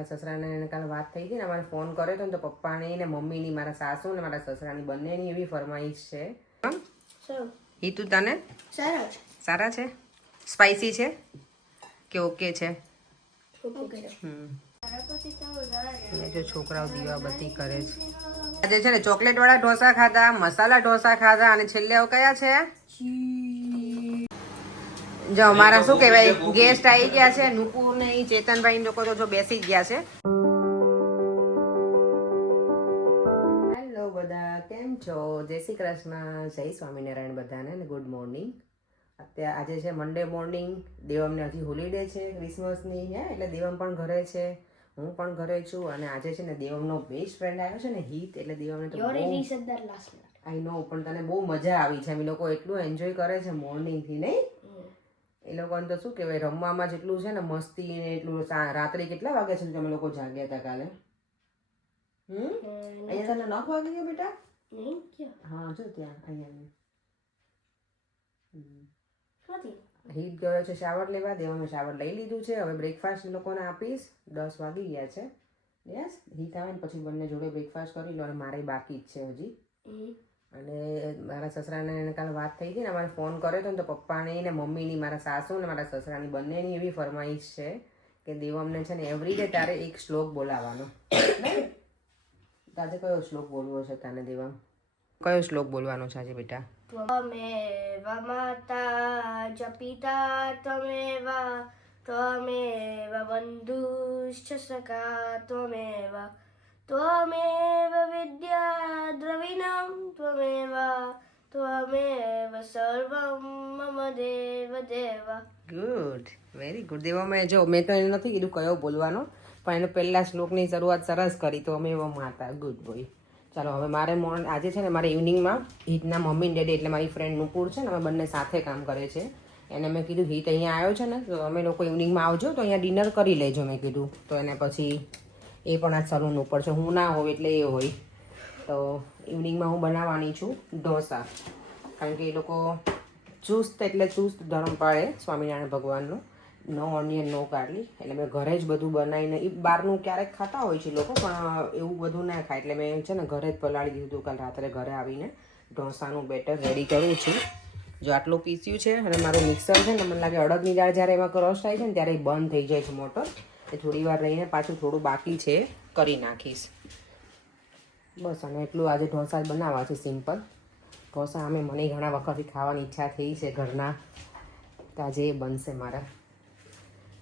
મારા સસરાને કાલે વાત થઈ હતી ને, અમારે ફોન કર્યો હતો ને, તો પપ્પાની ને મમ્મીની, મારા સાસુ ને મારા સસરાની બંનેની એવી ફરમાઈશ છે. હિતુ તને સારા છે? સ્પાઈસી છે કે ઓકે છે? જો છોકરાઓ દીવાબત્તી કરે છે. આજે છે ને ચોકલેટ વાળા ઢોસા ખાધા, મસાલા ઢોસા ખાધા અને છેલ્લે કયા છે? જો અમારા શું કહેવાય ગેસ્ટ આવી ગયા છે. નુપુર ને ચેતનભાઈ લોકો તો જો બેસી જ ગયા છે. હેલો બધા, કેમ છો? જય શ્રી કૃષ્ણ, જય સ્વામિનારાયણ બધાને ને ગુડ મોર્નિંગ. અત્યારે આજે છે મંડે મોર્નિંગ. દેવમને હજી હોલિડે છે ક્રિસમસની, એટલે દેવમ પણ ઘરે છે, હું પણ ઘરે છું. અને આજે છે ને દેવમનો બેસ્ટ ફ્રેન્ડ આવ્યો છે ને હિત, એટલે દેવમને તો આઈ નો પણ તને બહુ મજા આવી છે. અમે લોકો એટલું એન્જોય કરે છે મોર્નિંગ થી, નહીં? એ લોકોને તો શું કહેવાય રમવામાં જેટલું છે ને મસ્તી ને એટલું. રાત્રે કેટલા વાગ્યા છે તમે લોકો જાગ્યા હતા કાલે? અહીંયા તને 9 વાગી ગયો બેટા? હા જો ત્યાં અહીંયા હિત ગયો છે શાવર લેવા. દેવામાં શાવર લઈ લીધું છે. હવે બ્રેકફાસ્ટ એ લોકોને આપીશ. 10 વાગી ગયા છે. યસ, હિત આવે ને પછી બંને જોડે બ્રેકફાસ્ટ કરી લો. અને મારે બાકી જ છે હજી. અને મારા સસરાને કાલે વાત થઈ હતી ને, અમારે ફોન કર્યો હતો ને, તો પપ્પાની ને મમ્મીની, મારા સાસુ ને મારા સસરાની બંનેની એવી ફરમાઈશ છે કે દેવમને છે ને એવરીડે તારે એક શ્લોક બોલાવવાનો. આજે કયો શ્લોક બોલવો છે તને દેવમ? કયો શ્લોક બોલવાનો છે આજે બેટા? ત્વમેવ માતા ચ પિતા ત્વમેવ બંધુશ્ચ સખા ત્વમેવ વિદ્યા દ્રવિણમ ત્વમેવ સર્વમ મમ દેવ દેવ. Good, very good. દેવામાં જો મેં તો એને નથી કીધું કયો બોલવાનો, પણ એને પહેલા શ્લોકની શરૂઆત સરસ કરી. તો અમે માતા. Good boy. ચાલો હવે મારે આજે છે ને મારે ઇવનિંગમાં હિતના મમ્મી ડેડી એટલે મારી ફ્રેન્ડ નુપુર છે ને, અમે બંને સાથે કામ કરે છે. એને મેં કીધું હિત અહીંયા આવ્યો છે ને, તો અમે લોકો ઇવનિંગમાં આવજો તો અહીંયા ડિનર કરી લેજો મેં કીધું. તો એને પછી એ પણ આ સલૂન ઉપર છે, હું ના હોય એટલે એ હોય. તો ઇવનિંગમાં હું બનાવવાની છું ઢોસા, કારણ કે એ લોકો ચુસ્ત એટલે ચુસ્ત ધર્મ પાળે સ્વામિનારાયણ ભગવાનનો. નો ઓનિયન નો ગાર્લિક, એટલે મેં ઘરે જ બધું બનાવીને. એ બહારનું ક્યારેક ખાતા હોય છે લોકો, પણ એવું બધું ના ખાય. એટલે મેં છે ને ઘરે જ પલાળી દીધું હતું. કાલ રાત્રે ઘરે આવીને ઢોસાનું બેટર રેડી કરું છું. જો આટલું પીસ્યું છે અને મારું મિક્સર છે ને, મને લાગે અડદની દાળ જ્યારે એમાં ક્રશ થાય છે ને ત્યારે એ બંધ થઈ જાય છે મોટર. એ થોડી વાર રહીને પાછું થોડું બાકી છે કરી નાખીશ. બસ, અને એટલું આજે ઢોસા બનાવવા છે સિમ્પલ ઢોસા. અમે મને ઘણા વખતથી ખાવાની ઈચ્છા થઈ છે ઘરના, તો આજે એ બનશે મારા.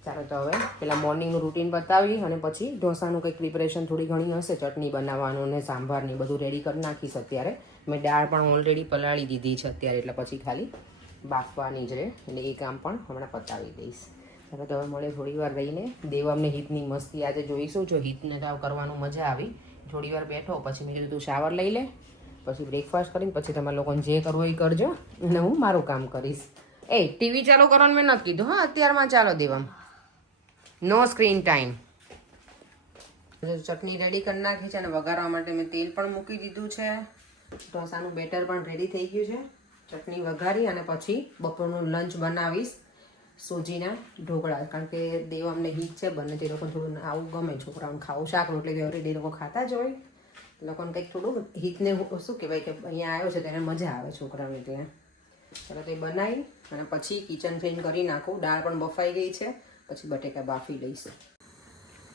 ચાલો તો હવે પેલા મોર્નિંગનું રૂટીન બતાવી અને પછી ઢોસાનું કંઈક પ્રિપરેશન થોડી ઘણી હશે, ચટણી બનાવવાનું ને સાંભારની બધું રેડી કરી નાખીશ. અત્યારે મેં દાળ પણ ઓલરેડી પલાળી દીધી છે અત્યારે, એટલે પછી ખાલી બાફવાની જ રહે, એટલે એ કામ પણ હમણાં પતાવી દઈશ. ચાલો તો હવે મળે થોડી વાર રહીને. દેવમને હિતની મસ્તી આજે જોઈશું. જો હિતને કામ કરવાનું મજા આવી. થોડી વાર બેઠો પછી મેં કીધું તું શાવર લઈ લે, પછી બ્રેકફાસ્ટ કરીને પછી તમારા લોકોને જે કરવું એ કરજો અને હું મારું કામ કરીશ. એ ટીવી ચાલુ કરવાનું મેં નથી કીધું. હા, અત્યારમાં ચાલો દેવમ, નો સ્ક્રીન ટાઈમ. ચટણી રેડી કરી નાખી છે અને વઘારવા માટે મેં તેલ પણ મૂકી દીધું છે. ઢોસાનું બેટર પણ રેડી થઈ ગયું છે. ચટણી વઘારી અને પછી બપોરનું લંચ બનાવીશ સોજીના ઢોકળા, કારણ કે દેવમને હિત છે બંને તે લોકો થોડું આવું ગમે છોકરાઓને ખાવું. શાક રોટલી તો ઓલરેડી લોકો ખાતા જ હોય. લોકોને કંઈક થોડું હિતને શું કહેવાય કે અહીંયા આવ્યો છે તો એને મજા આવે છોકરાઓને. એટલે ચાલો તે બનાવી અને પછી કિચન ક્લીન કરી નાખું. દાળ પણ બફાઈ ગઈ છે, પછી બટેકા બાફી લઈશું.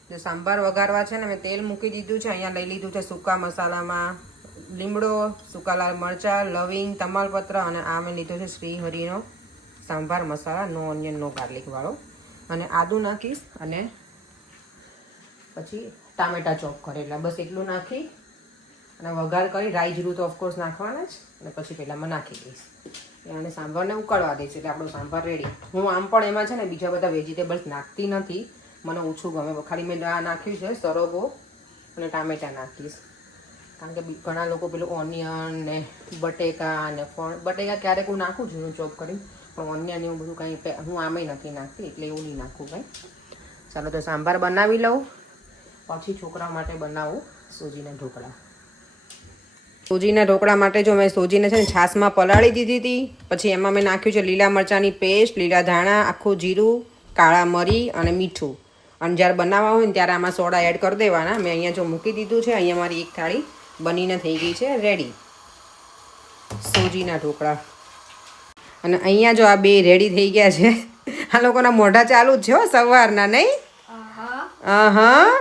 જો સાંભાર વઘારવા છે ને મેં તેલ મૂકી દીધું છે. અહીંયા લઈ લીધું છે સૂકા મસાલામાં લીમડો, સૂકા લાલ મરચાં, લવિંગ, તમાલપત્ર, અને આ મેં લીધો છે શ્રી હરિનો સાંભાર મસાલા, નો ઓનિયન નો ગાર્લિક વાળો. અને આદું નાખીશ અને પછી ટામેટા ચોપ કરેલા, બસ એટલું નાખી અને વઘાર કરી. રાઈ જીરું તો ઓફકોર્સ નાખવાના જ, અને પછી પહેલાંમાં નાખી દઈશ અને સાંભારને ઉકળવા દઈશ એટલે આપણો સાંભાર રેડી. હું આમ પણ એમાં છે ને બીજા બધા વેજીટેબલ્સ નાખતી નથી, મને ઓછું ગમે. ખાલી મેં આ નાખ્યું છે સરગવો અને ટામેટાં નાખીશ, કારણ કે ઘણા લોકો પેલું ઓનિયન ને બટેકા ને બટેકા ક્યારેક હું નાખું છું હું ચોપ કરી, પણ ઓનિયન એવું બધું કંઈ હું આમેય નથી નાખતી, એટલે એવું નહીં નાખું કંઈ. ચાલો તો સાંભાર બનાવી લઉં, પછી છોકરા માટે બનાવું સોજીના ઢોકળા. સોજીના ઢોકળા માટે જો મેં સોજીને છે ને છાશમાં પલાળી દીધી હતી. પછી એમાં મેં નાખ્યું છે લીલા મરચાંની પેસ્ટ, લીલા ધાણા, આખું જીરું, કાળા મરી અને મીઠું. અને જ્યારે બનાવવા હોય ને ત્યારે આમાં સોડા એડ કરી દેવાના. મેં અહીંયા જો મૂકી દીધું છે. અહીંયા મારી એક થાળી બનીને થઈ ગઈ છે રેડી, સોજીના ઢોકળા. અને અહીંયા જો આ બે રેડી થઈ ગયા છે. આ લોકોના મોઢા ચાલુ જ છે હો સવારના, નહીં? હા,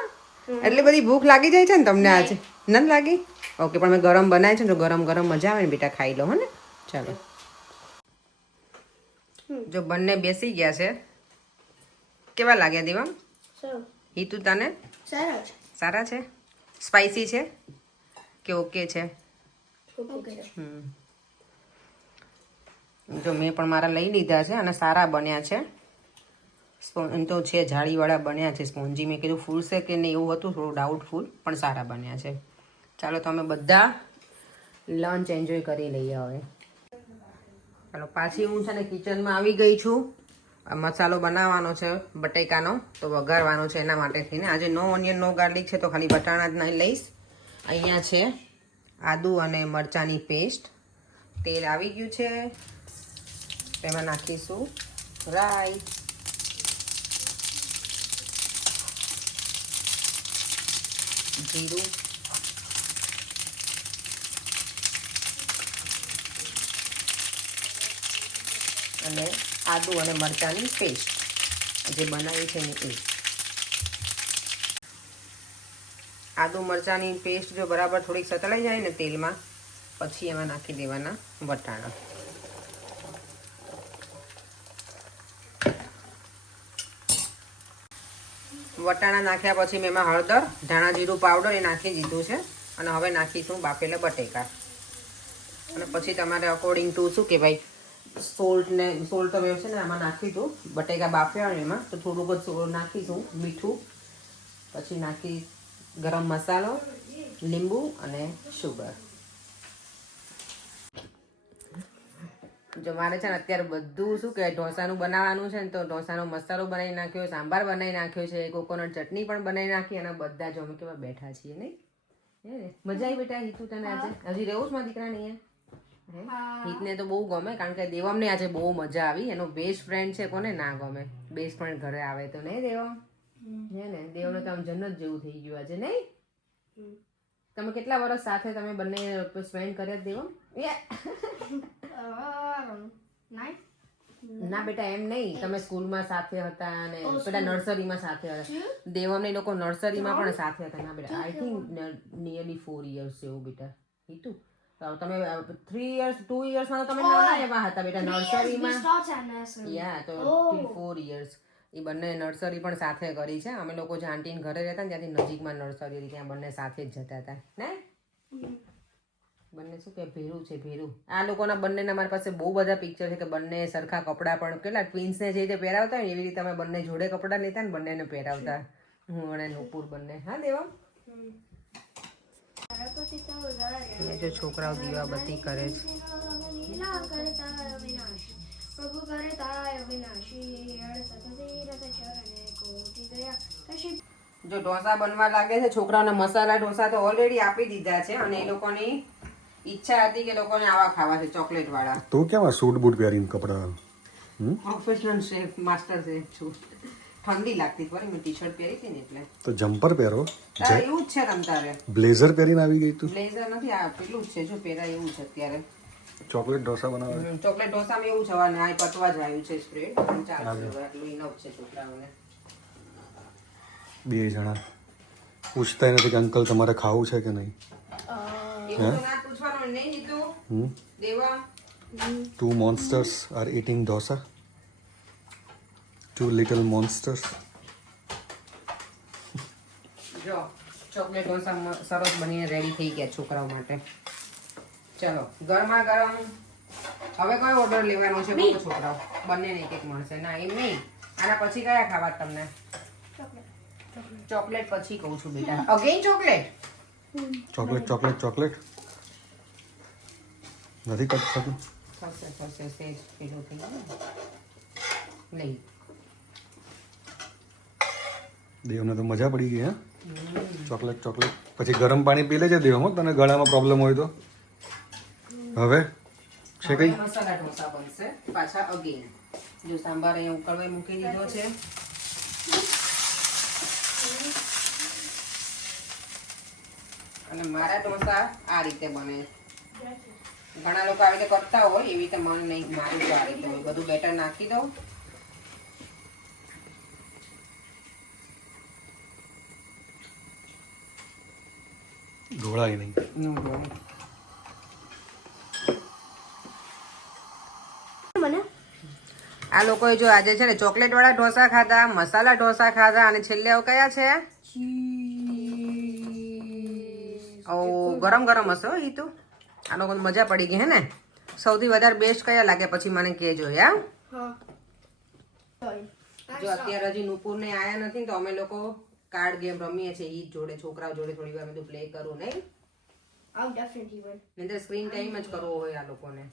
એટલી બધી ભૂખ લાગી જાય છે ને તમને આજે? નથી લાગી? ઓકે, પણ મેં ગરમ બનાવી છે ને, જો ગરમ ગરમ મજા આવે ને બેટા, ખાઈ લો હો ને. ચાલો, જો બંને બેસી ગયા છે. કેવા લાગ્યા દેવાંગ? હિતુ તને સારા છે? સ્પાઈસી છે કે ઓકે છે? જો મેં પણ મારા લઈ લીધા છે અને સારા બન્યા છે. તો છે જાળીવાળા બન્યા છે સ્પોન્જી. મેં કીધું ફૂલશે કે નહીં એવું હતું, થોડું ડાઉટફુલ, પણ સારા બન્યા છે. ચાલો તો અમે બધા લંચ એન્જોય કરી લઈએ હવે. ચાલો પાછી હું છે ને કિચનમાં આવી ગઈ છું. મસાલો બનાવવાનો છે બટેકાનો, તો વઘારવાનો છે એના માટે થઈને. આજે નો ઓનિયન નો ગાર્લિક છે, તો ખાલી બટાણા જ નહીં લઈશ. અહીંયા છે આદુ અને મરચાંની પેસ્ટ. તેલ આવી ગયું છે, એમાં નાખીશું રાઈ, જીરું, અને આદુ અને મરચાંની પેસ્ટ જે બનાવી છે ને એ. આદુ મરચાંની પેસ્ટ જો બરાબર થોડીક સતળાઈ જાય ને તેલમાં, પછી એમાં નાખી દેવાના વટાણા. વટાણા નાખ્યા પછી મેં એમાં હળદર, ધાણા જીરું પાવડર એ નાખી દીધું છે. અને હવે નાખીશું બાફેલા બટેકા. અને પછી તમારે અકોર્ડિંગ ટુ શું કે ભાઈ સોલ્ટ હવે છે ને આમાં નાખી દઉં. બટેકા બાફ્યા હોય એમાં તો થોડુંક જ સોલ્ટ નાખીશું, મીઠું, પછી નાખી ગરમ મસાલો, લીંબુ અને શુગર. જો મારે છે ને અત્યારે બધું શું કે ઢોસાનું બનાવવાનું છે ને, તો ઢોસાનો મસાલો બનાવી નાખ્યો, સાંભાર બનાવી નાખ્યો છે, કોકોનટ ચટણી પણ બનાવી નાખી. અને બધા જો અમે કેવા બેઠા છીએ, નહીં? મજા આવી બેટા હિતુ તને આજે? હજી રહેવું જ મારા દીકરાની અહીંયા? હિતને તો બહુ ગમે, કારણ કે દેવમને આજે બહુ મજા આવી. એનો બેસ્ટ ફ્રેન્ડ છે, કોને ના ગમે બેસ્ટ ફ્રેન્ડ ઘરે આવે તો, નહીં દેવમ? હે ને, દેવને તો આમ જન્નત જેવું થઈ ગયું આજે, નહીં? તમે કેટલા વર્ષ સાથે તમે બંને સ્પેન્ડ કર્યા દેવમ? ના બેટા એમ નહીં, તમે સ્કૂલમાં સાથે હતા અને પેલા નર્સરીમાં સાથે હતા. દેવમ ને લોકો નર્સરીમાં પણ સાથે હતા. ના બેટા, આઈ થિંક નિયરલી 4 years જેવું બેટા. હિતુ તમે 3 years 2 yearsમાં તો તમે નાના એવા હતા બેટા નર્સરીમાં. યા તો 4 years એ બંને નર્સરી પણ સાથે કરી છે. અમે લોકો જે આંટીને ઘરે રહેતા ને ત્યાંથી નજીકમાં નર્સરી હતી, ત્યાં બંને સાથે જ જતા હતા ને. બંને શું કે ભેરું છે ભેરું. આ લોકોના બંનેના મારી પાસે બહુ બધા પિક્ચર છે કે બંને સરખા કપડાં પણ કેટલા ટ્વિન્સને જે રીતે પહેરાવતા હોય એવી રીતે અમે બંને જોડે કપડાં લેતા ને બંનેને પહેરાવતા, હું અને નુપુર બંને. હા દેવા? જો છોકરાઓ દીવાબત્તી કરે છે. જો ઢોસા બનવા લાગે છે, છોકરાઓને મસાલા ઢોસા તો ઓલરેડી આપી દીધા છે. અને એ લોકોની ઈચ્છા હતી કે લોકોને આવા ખાવા છે, ચોકલેટ વાળા. તો કેવા સૂટ બૂટ પહેરીને કપડા? પ્રોફેશનલ શેફ, માસ્ટર શેફ છું. ઠંડી લાગતી ફરી મેં ટી-શર્ટ પહેરી હતી ને એટલે. તો જમ્પર પહેરો. એવું જ છે તમ તારે. બ્લેઝર પહેરીને આવી ગઈ તું? બ્લેઝર નથી, આ પેલું જ છે જો પહેરાય એવું છે અત્યારે. ચોકલેટ ઢોસા બનાવે. ચોકલેટ ઢોસામાં એવું છે, આ પતવા જ આવ્યું છે સ્પ્રેડ. પણ ચાલશે, એટલું ઇનફ છે છોકરાઓને. બે જણા પૂછતા નથી કે અંકલ તમારે ખાવું છે કે નહીં? એવું તો ના પૂછવાનું નહીં દીધું દેવા. 2 monsters are eating dosa. 2 little monsters. જો ચોકલેટ ઢોસા સરસ બનીને રેડી થઈ ગયા છોકરાઓ માટે. ચલો ગરમા ગરમ. હવે કયો ઓર્ડર લેવાનો છે બોલો છોકરાઓ? બંનેને એક એક મળશે. ના એમ નહીં, આના પછી કયા ખાવા તમને? ચોકલેટ પછી કહું છું બેટા. Again chocolate? Chocolate chocolate chocolate નથી કટ થતું. થશે સેજ પેલું થઈ ગયું નહીં. દેવને તો મજા પડી ગઈ. હા, ચોકલેટ ચોકલેટ. પછી ગરમ પાણી પી લેજે દેવમાં, તને ગળામાં પ્રોબ્લેમ હોય તો. હવે છે કઈ મસાલા ઢોસા બનશે પાછા અગેન. જો સાંભાર અહીંયા ઉકળવા મૂકી દીધો છે. અને મારા ઢોસા આ રીતે બને. ઘણા લોકો આવી રીતે કરતા હોય, એવી રીતે મને નહીં, મારું તો આ રીતે હોય. બધું બેટર નાખી દઉં. ઢોળાય નહીં. મને આ લોકોએ જો આજે છે ને ચોકલેટ વાળા ઢોસા ખાધા, મસાલા ઢોસા ખાધા અને છેલ્લે કયા છે? ઓ ગરમ ગરમ હશે હો ઈ તો. આ લોકો મજા પડી ગઈ હે ને. સૌથી વધારે બેસ્ટ કયા લાગે પછી મને કહેજો યાર. હા જો અત્યારે હજી નુપુર ને આયા નથી ને તો અમે લોકો કાર્ડ ગેમ રમીએ છીએ ઈ જોડે, છોકરાઓ જોડે થોડી વાર બધું પ્લે કરું નહીં. I'll definitely win. નહીંતર સ્ક્રીન ટાઈમ જ કરવો હોય આ લોકોને.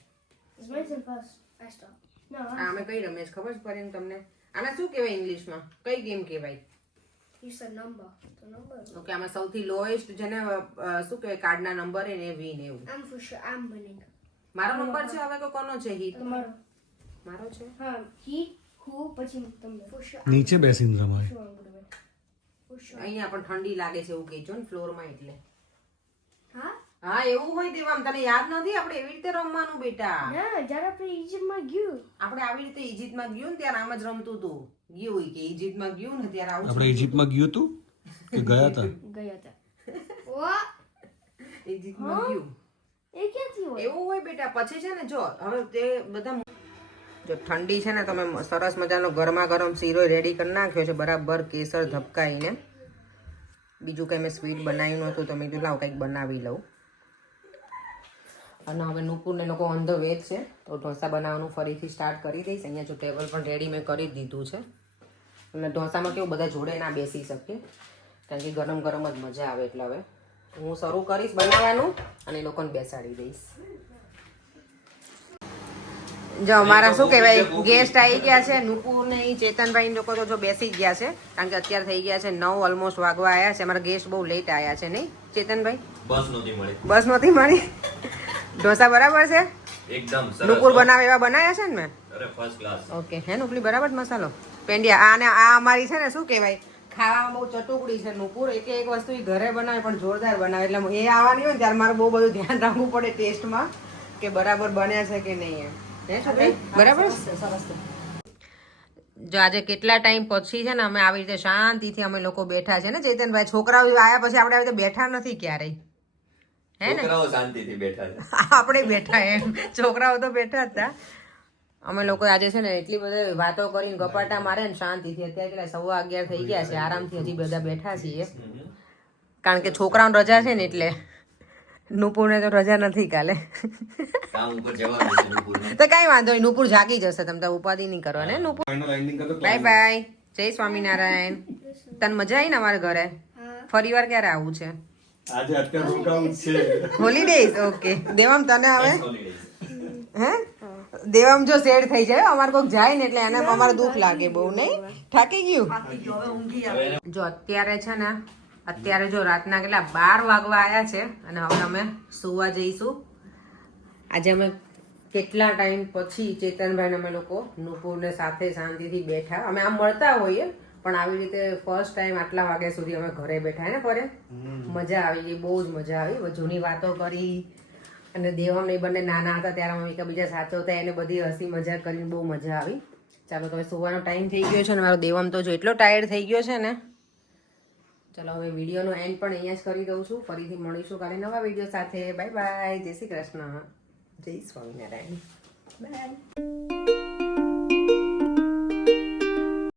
Is Mason first? I start. No, આ અમે કઈ રમીએ છીએ ખબર છે પરેમ તમને? આને શું કહેવાય ઇંગ્લિશમાં? કઈ ગેમ કહેવાય? you said number. The number. Okay, આમાં સૌથી લોએસ્ટ જેને શું કહેવાય કાર્ડના નંબર એને વિન એવું. I'm for sure. I'm winning. મારો નંબર છે હવે તો કોનો છે? હિત Tomorrow. મારો છે. He, who, પછી તમને. For sure. નીચે બેસીને રમાય. I'm gonna win. For sure. અહીંયા પણ ઠંડી લાગે છે એવું કહેજો ને ફ્લોરમાં એટલે. હા? હા એવું હોય દેવામ, તને યાદ નથી આપણે એવી રીતે રમવાનું બેટા. ના, જ્યારે આપણે ઇજિપ્તમાં ગયું. આપણે આવી રીતે ઇજિપ્તમાં ગયું ને ત્યારે આમ જ રમતું હતું. ગયું હોય કે ઇજિપ્તમાં ગયું ને ત્યારે આવું આપણે ઇજિપ્તમાં ગયું તું કે ગયા હતા? ગયા હતા. What? ઇજિપ્તમાં ગયું એ ક્યાંથી હોય? એવું હોય બેટા. પછી છે ને જો હવે તે બધા જો ઠંડી છે ને તમે સરસ મજાનો ગરમા ગરમ શીરો રેડી કરી નાખ્યો છે બરાબર કેસર ધબકાઈને. બીજું કંઈ મેં સ્વીટ બનાવ્યું નહોતું તો મેં કીધું લાવ કંઈક બનાવી લઉં. અને હવે નુપુરને લોકો ઓન ધ વે છે તો ઢોસા બનાવવાનું ફરીથી સ્ટાર્ટ કરી દઈશ. અહીંયા જો ટેબલ પણ રેડી મેં કરી દીધું છે. અને ઢોસામાં કેવું બધા જોડે ના બેસી શકે કારણ કે ગરમ ગરમ જ મજા આવે. એટલે હવે હું શરૂ કરીશ બનાવવાનું અને એ લોકોને બેસાડી દઈશ. જો અમારા શું કહેવાય ગેસ્ટ આવી ગયા છે. નુપુર ને ચેતનભાઈ લોકો તો જો બેસી જ ગયા છે કારણ કે અત્યારે થઈ ગયા છે 9 ઓલમોસ્ટ વાગવા આવ્યા છે. અમારા ગેસ્ટ બહુ લેટ આવ્યા છે નહીં ચેતનભાઈ? બસ નહોતી મળી. ઢોસા બરાબર છે એકદમ સરસ. નુપુર બનાવે એવા બનાવ્યા છે ને મેં? અરે ફર્સ્ટ ક્લાસ. ઓકે હે નુપલી બરાબર મસાલો પેંડિયા. આ ને આ અમારી છે ને શું કહેવાય ખાવામાં બહુ ચટુકડી છે નુપુર. એક વસ્તુ ઈ ઘરે બનાવે પણ જોરદાર બનાવે. એટલે એ આવવાની હોય ને ત્યારે મારે બહુ બધું ધ્યાન રાખવું પડે ટેસ્ટમાં કે બરાબર બન્યા છે કે નહીં એમ. હે છોકરી બરાબર? જો આજે કેટલા ટાઈમ પછી છે ને અમે આવી રીતે શાંતિથી અમે લોકો બેઠા છે ને ચેતનભાઈ. છોકરાઓ આવ્યા પછી આપણે આવી રીતે બેઠા નથી ક્યારેય હે ને? છોકરાઓ શાંતિથી બેઠા છે. આપણે બેઠા એમ, છોકરાઓ તો બેઠા જ હતા. અમે લોકો આજે છે ને એટલી બધી વાતો કરીને ગપાટા મારે ને શાંતિથી. અત્યારે કેટલા 11:15 થઈ ગયા છે. આરામથી હજી બધા બેઠા છીએ કારણ કે છોકરાઓને રજા છે ને એટલે. નુપુરને તો રજા નથી કાલે. કામ ઉપર જવાનું છે નુપુરને. તો કઈ વાંધો નહીં, નુપુર જાગી જશે. તમે તો ઉપાધિ નહીં કરો ને નુપુર. ફાઇનલ એન્ડિંગ કરો. બાય બાય, જય સ્વામિનારાયણ. તને મજા આવી ને અમારા ઘરે? ફરી વાર ક્યારે આવું છે? આજે અત્યારે રોકાવું છે. હોલીડેઝ. ઓકે દેવામ તને હવે Holidays. હે દેવામ જો સેડ થઈ જાય અમારે કોઈક જાય ને એટલે એને અમારે દુઃખ લાગે બહુ નહીં? થાકી ગયું જો અત્યારે છે ને અત્યારે જો રાતના કેટલા 12 વાગવા આવ્યા છે અને હવે અમે સુવા જઈશું. આજે અમે કેટલા ટાઈમ પછી ચેતનભાઈ અમે લોકો નુપુરને સાથે શાંતિથી બેઠા. અમે આમ મળતા હોઈએ પણ આવી રીતે ફર્સ્ટ ટાઈમ આટલા વાગ્યા સુધી અમે ઘરે બેઠા ને પરે મજા આવી ગઈ. બહુ જ મજા આવી. જૂની વાતો કરી અને દેવામ એ બંને નાના હતા ત્યારે અમે એકબીજા સાચવતા એને બધી હસી મજાક કરીને બહુ મજા આવી. ચાલો તો હવે સુવાનો ટાઈમ થઈ ગયો છે ને મારો દેવામ તો જો એટલો ટાયર્ડ થઈ ગયો છે ને. ચલો હવે વિડીયોનો એન્ડ પણ અહીંયા જ કરી દઉં છું. ફરીથી મળીશું કાલે નવા વિડીયો સાથે. બાય બાય, જય શ્રી કૃષ્ણ, જય સ્વામિનારાયણ. બાય.